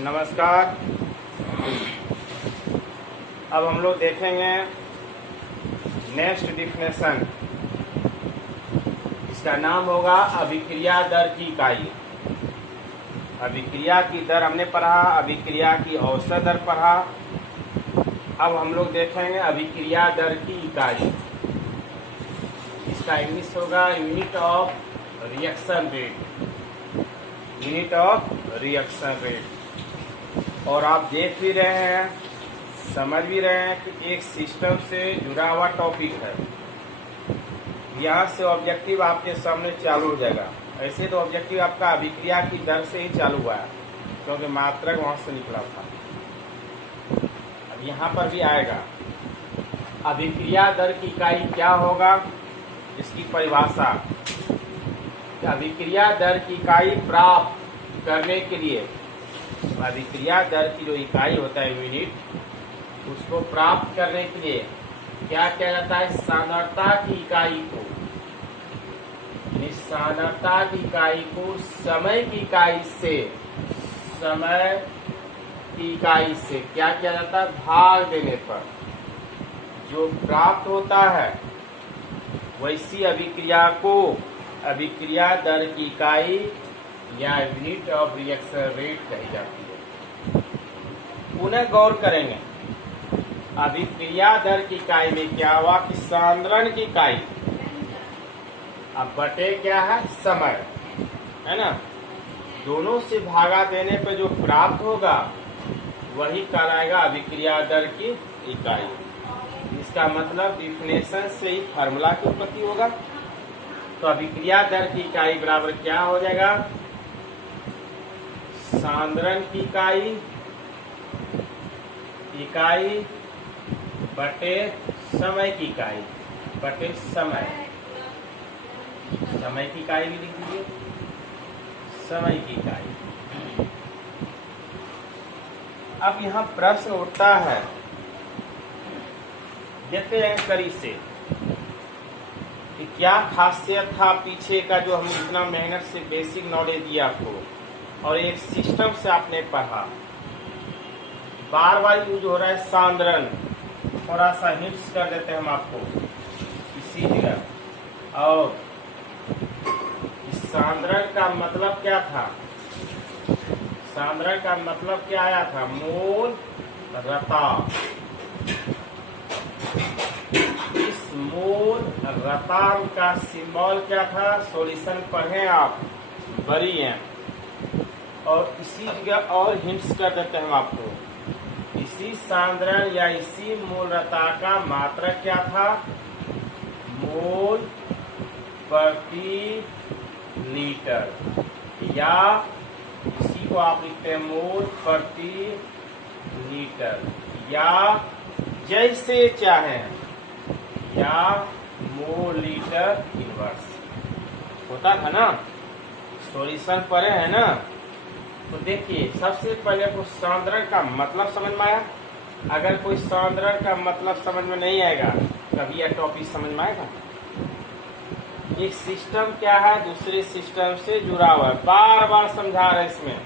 नमस्कार। अब हम लोग देखेंगे नेक्स्ट डिफिनेशन। इसका नाम होगा अभिक्रिया दर की इकाई। अभिक्रिया की दर हमने पढ़ा, अभिक्रिया की औसत दर पढ़ा। अब हम लोग देखेंगे अभिक्रिया दर की इकाई। इसका इंग्लिश होगा unit of reaction rate. Unit of reaction rate. और आप देख भी रहे हैं, समझ भी रहे हैं कि एक सिस्टम से जुड़ा हुआ टॉपिक है। यहाँ से ऑब्जेक्टिव आपके सामने चालू हो जाएगा। ऐसे तो ऑब्जेक्टिव आपका अभिक्रिया की दर से ही चालू हुआ है, क्योंकि मात्रक वहाँ से निकला था। अब यहाँ पर भी आएगा अभिक्रिया दर की इकाई क्या होगा, इसकी परिभाषा। अभिक्रिया दर की इकाई प्राप्त करने के लिए, अभिक्रिया दर की जो इकाई होता है यूनिट, उसको प्राप्त करने के लिए क्या किया जाता है, सांद्रता की इकाई को, सांद्रता की इकाई को समय की इकाई से, समय की इकाई से क्या किया जाता है, भाग देने पर जो प्राप्त होता है वैसी अभिक्रिया को अभिक्रिया दर की इकाई या यूनिट ऑफ रिएक्शन रेट कही जाती है। पुनः गौर करेंगे, अभिक्रिया दर की इकाई में क्या हुआ कि सांद्रण की इकाई, अब बटे क्या है, समय है ना, दोनों से भागा देने पर जो प्राप्त होगा वही कहलाएगा अभिक्रिया दर की इकाई। इसका मतलब डिफिनेशन से ही फार्मूला की उत्पत्ति होगा। तो अभिक्रिया दर की इकाई बराबर क्या हो जाएगा, सांद्रण की इकाई बटे समय की इकाई बटे समय की इकाई भी लिख दीजिए, समय की इकाई। अब यहाँ प्रश्न उठता है, देखते हैं करीब से कि क्या खासियत था पीछे का जो हम इतना मेहनत से बेसिक नॉलेज दिया आपको और एक सिस्टम से आपने पढ़ा। बार बार यूज हो रहा है सांद्रण, थोड़ा सा हिंट्स कर देते हैं हम आपको इसी जगह। और इस सांद्रण का मतलब क्या था, सांद्रण का मतलब क्या आया था, मोल रता। इस मोल रताम का सिंबल क्या था, सॉल्यूशन पढ़े आप, बड़ी हैं। और इसी जगह और हिंट्स कर देते हैं हम आपको, इसी सांद्रण या इसी मोलरता का मात्रक क्या था, मोल प्रति लीटर, या इसी को आप लिखते हैं मोल प्रति लीटर, या जैसे चाहें, या मोल लीटर इनवर्स होता था ना, सॉल्यूशन पढ़े है ना। तो देखिए, सबसे पहले को सांद्रण का मतलब समझ में आया। अगर कोई सांद्रण का मतलब समझ में नहीं आएगा, कभी यह टॉपिक समझ में आएगा। एक सिस्टम क्या है, दूसरे सिस्टम से जुड़ा हुआ है, बार बार समझा रहे। इसमें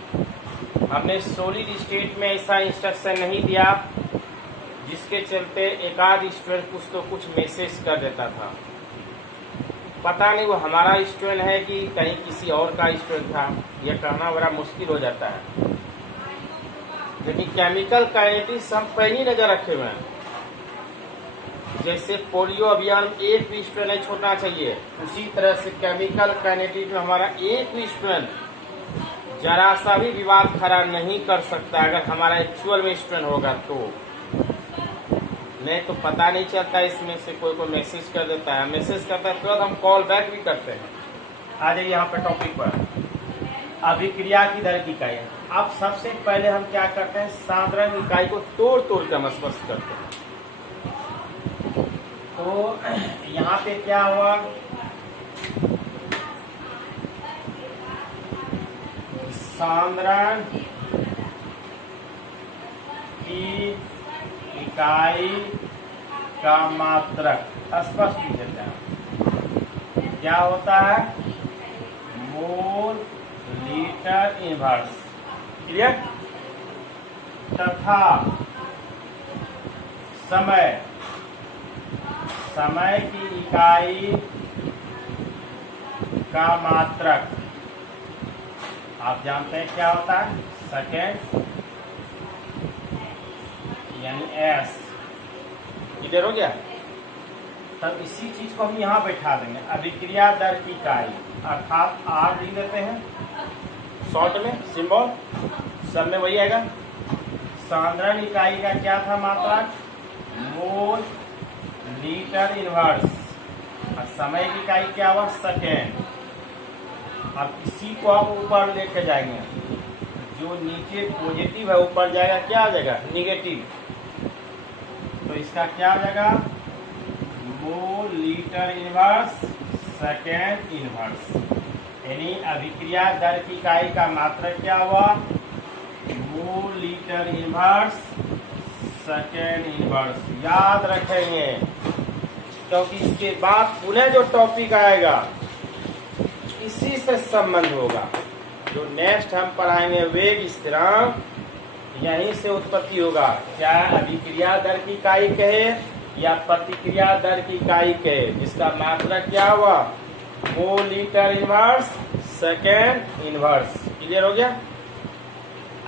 हमने सॉलिड स्टेट में ऐसा इंस्ट्रक्शन नहीं दिया जिसके चलते एक आध स्टूडेंट कुछ तो कुछ मैसेज कर देता था। पता नहीं वो हमारा स्टूडेंट है कि कहीं किसी और का स्टूडेंट था, यह कहना बड़ा मुश्किल हो जाता है। लेकिन केमिकल काइनेटिक्स हम पहली नजर रखे हुए हैं। जैसे पोलियो अभियान में एक भी स्टूडेंट नहीं छोड़ना चाहिए, उसी तरह से केमिकल काइनेटिक्स में हमारा एक भी स्टूडेंट जरा सा भी विवाद खड़ा नहीं कर सकता अगर हमारा एक्चुअल में स्टूडेंट होगा तो। नहीं तो पता नहीं चलता, इसमें से कोई मैसेज कर देता है, मैसेज करता है तुरंत हम कॉल बैक भी करते हैं। आ जाइए यहाँ पे टॉपिक पर, अभिक्रिया की दर की इकाई। अब सबसे पहले हम क्या करते हैं, सांद्रण इकाई को तोड़ तोड़ कर हम स्पष्ट करते हैं। तो यहाँ पे क्या हुआ, सांद्रण की इकाई का मात्रक स्पष्ट लिख देते हैं, क्या होता है, मोल लीटर इनवर्स। क्लियर। तथा समय समय की इकाई का मात्रक। आप जानते हैं क्या होता है? सेकेंड यानी एस। क्लियर हो गया? तब इसी चीज को हम यहाँ बैठा देंगे। अभिक्रिया दर की इकाई अर्थात आर लिख देते हैं शॉर्ट में सिंबल, सब में वही आएगा। सांद्रण इकाई का क्या था मात्रक? Mole litre inverse. और समय की इकाई क्या हुआ? सेकेंड। अब इसी को आप ऊपर लेके जाएंगे, जो नीचे पॉजिटिव है ऊपर जाएगा, क्या आ जाएगा? निगेटिव। तो इसका क्या हो जाएगा? Mole litre inverse second inverse. यानी अभिक्रिया दर की इकाई का मात्रक क्या हुआ? Mole litre inverse second inverse. याद रखेंगे, क्योंकि इसके बाद पुनः जो टॉपिक आएगा इसी से संबंध होगा। जो नेक्स्ट हम पढ़ाएंगे वेग स्थिरांक, यहीं से उत्पत्ति होगा। क्या अभिक्रिया दर की इकाई कहे या प्रतिक्रिया दर की इकाई कहे, जिसका मात्रक क्या हुआ? Mole litre inverse second inverse. Clear हो गया?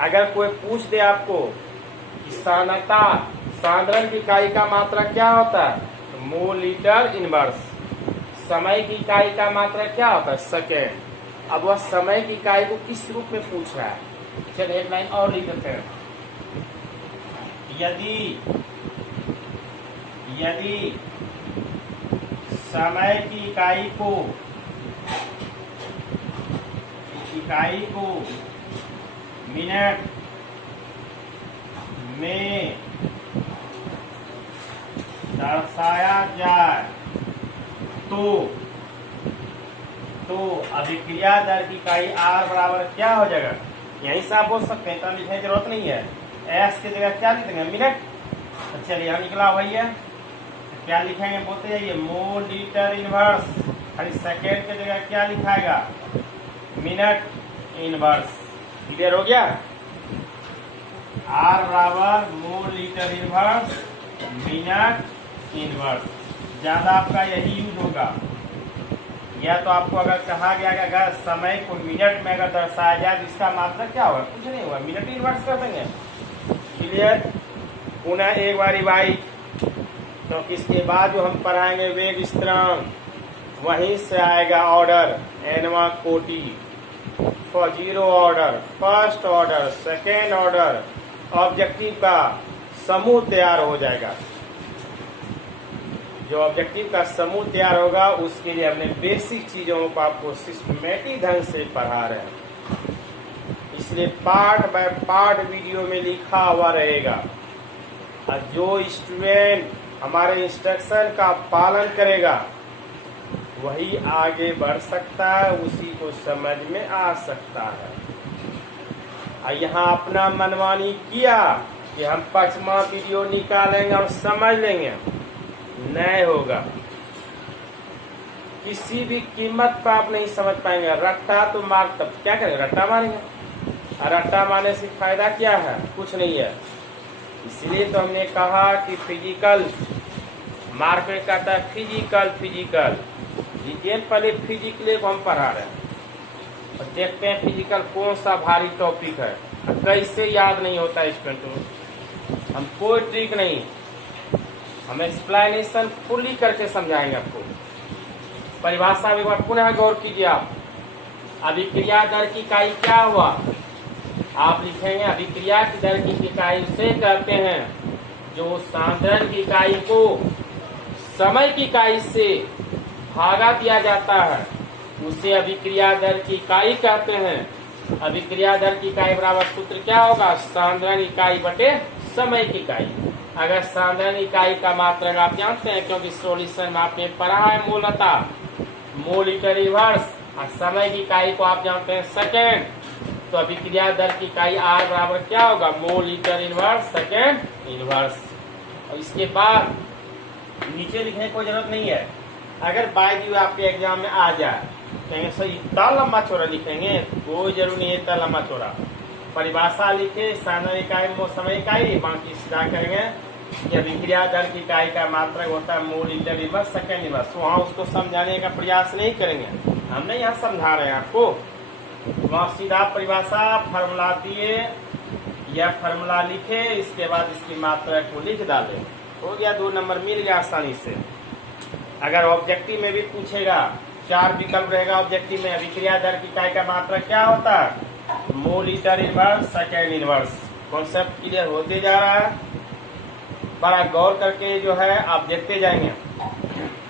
अगर कोई पूछ दे आपको कि सांद्रता सांद्रण की इकाई का मात्रक क्या होता है? तो मोल लीटर इनवर्स। समय की इकाई का मात्रक क्या होता है? सेकेंड। अब वह समय की इकाई को किस रूप में पूछ रहा है? चलिए एक लाइन और लिख देते हैं। यदि समय की इकाई को मिनट में दर्शाया जाए तो अभिक्रिया दर की इकाई आर बराबर क्या हो जाएगा? यहीं से आप बोल सकते हैं, तो लिखने की जरूरत नहीं है। एस की जगह क्या लिख देंगे? मिनट। तो चलिए यहाँ निकला वही है, तो क्या लिखेंगे? बोलते जाइए मोल लीटर इनवर्स। खाली सेकेंड की जगह क्या लिखाएगा? Minute inverse. क्लियर हो गया? आर बराबर mole litre inverse minute inverse. ज्यादा आपका यही यूज होगा। या तो आपको अगर कहा गया कि अगर समय को मिनट में अगर दर्शाया जाए तो इसका मात्रक क्या होगा? कुछ नहीं होगा, मिनट इनवर्स कर देंगे। क्लियर? पुनः एक बार रिवाइज, तो इसके बाद जो हम पढ़ाएंगे वेग स्थिरांक, वहीं से आएगा ऑर्डर एनवा कोटि, zero order, first order, second order, objective का समूह तैयार हो जाएगा। जो ऑब्जेक्टिव का समूह तैयार होगा उसके लिए हमने बेसिक चीजों को आपको सिस्टमेटिक ढंग से पढ़ा रहे हैं, इसलिए पार्ट बाय पार्ट वीडियो में लिखा हुआ रहेगा। और जो स्टूडेंट हमारे इंस्ट्रक्शन का पालन करेगा वही आगे बढ़ सकता है, उसी को समझ में आ सकता है। और यहाँ अपना मनमानी किया कि हम 5वां वीडियो निकालेंगे और समझ लेंगे, नहीं होगा। किसी भी कीमत पर आप नहीं समझ पाएंगे। रट्टा तो मार, तब क्या करेंगे? रट्टा मारेंगे। और रट्टा मारने से फायदा क्या है? कुछ नहीं है। इसलिए तो हमने कहा कि फिजिकल मार्केट कहता है फिजिकल ये पहले फिजिकल को हम पढ़ा रहे हैं और देखते हैं फिजिकल कौन सा भारी टॉपिक है, कैसे याद नहीं होता है स्टूडेंट को। हम कोई ट्रिक नहीं, हम एक्सप्लेनेशन फुली करके समझाएंगे आपको। परिभाषा में एक बार पुनः गौर कीजिए आप। अभिक्रिया दर की इकाई क्या हुआ? आप लिखेंगे अभिक्रिया की दर की इकाई उसे कहते हैं जो सांद्रण की इकाई को समय की इकाई से भागा दिया जाता है, उसे अभिक्रिया दर की इकाई कहते हैं। अभिक्रिया दर की इकाई बराबर सूत्र क्या होगा? सांद्रण इकाई बटे समय की इकाई। अगर सांद्रण इकाई का मात्रक आप जानते हैं, क्योंकि सॉल्यूशन में आपने पढ़ा है मूलतः मोल लीटर इनवर्स, और समय की इकाई को आप जानते हैं सेकेंड, तो अभिक्रिया दर की इकाई आर बराबर क्या होगा? Mole litre inverse second inverse. और इसके बाद नीचे लिखने की कोई जरूरत नहीं है। अगर बाय दी आपके एग्जाम में आ जाए, कहेंगे सर इतना लंबा चौड़ा लिखेंगे, कोई जरूर नहीं है इतना लंबा चौड़ा। परिभाषा लिखे, समय इकाई समय इकाई, बाकी सीधा करेंगे कि अभिक्रिया दर की इकाई का मात्रक होता है mole litre inverse second inverse. वहाँ उसको समझाने का प्रयास नहीं करेंगे, हम नहीं यहाँ समझा रहे हैं आपको। वहाँ सीधा परिभाषा फार्मूला दिए या फार्मूला लिखे, इसके बाद इसकी मात्रा को लिख डाले, हो गया, 2 नंबर मिल गया आसानी से। अगर ऑब्जेक्टिव में भी पूछेगा, 4 विकल्प रहेगा ऑब्जेक्टिव में, अभिक्रिया दर की इकाई का मात्रा क्या होता है, mole litre inverse second inverse. Concept clear होते जा रहा है, बड़ा गौर करके जो है आप देखते जाएंगे।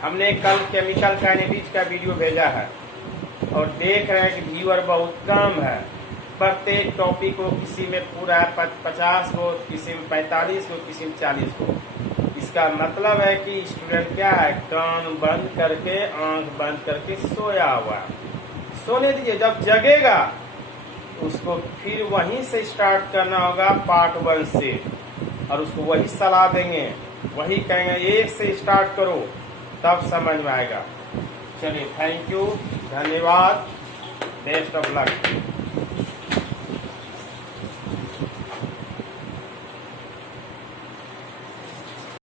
हमने कल केमिकल काइनेटिक्स का वीडियो भेजा है और देख रहे हैं कि व्यूअर बहुत कम है। प्रत्येक टॉपिक को किसी में पूरा 50 को, किसी में 45 को, किसी में 40 को। इसका मतलब है कि स्टूडेंट क्या है, कान बंद करके, आंख बंद करके सोया हुआ है। सोने दीजिए, जब जगेगा उसको फिर वहीं से स्टार्ट करना होगा पार्ट 1 से, और उसको वही सलाह देंगे, वही कहेंगे 1 से स्टार्ट करो, तब समझ में आएगा। चलिए, थैंक यू, धन्यवाद, बेस्ट ऑफ लक।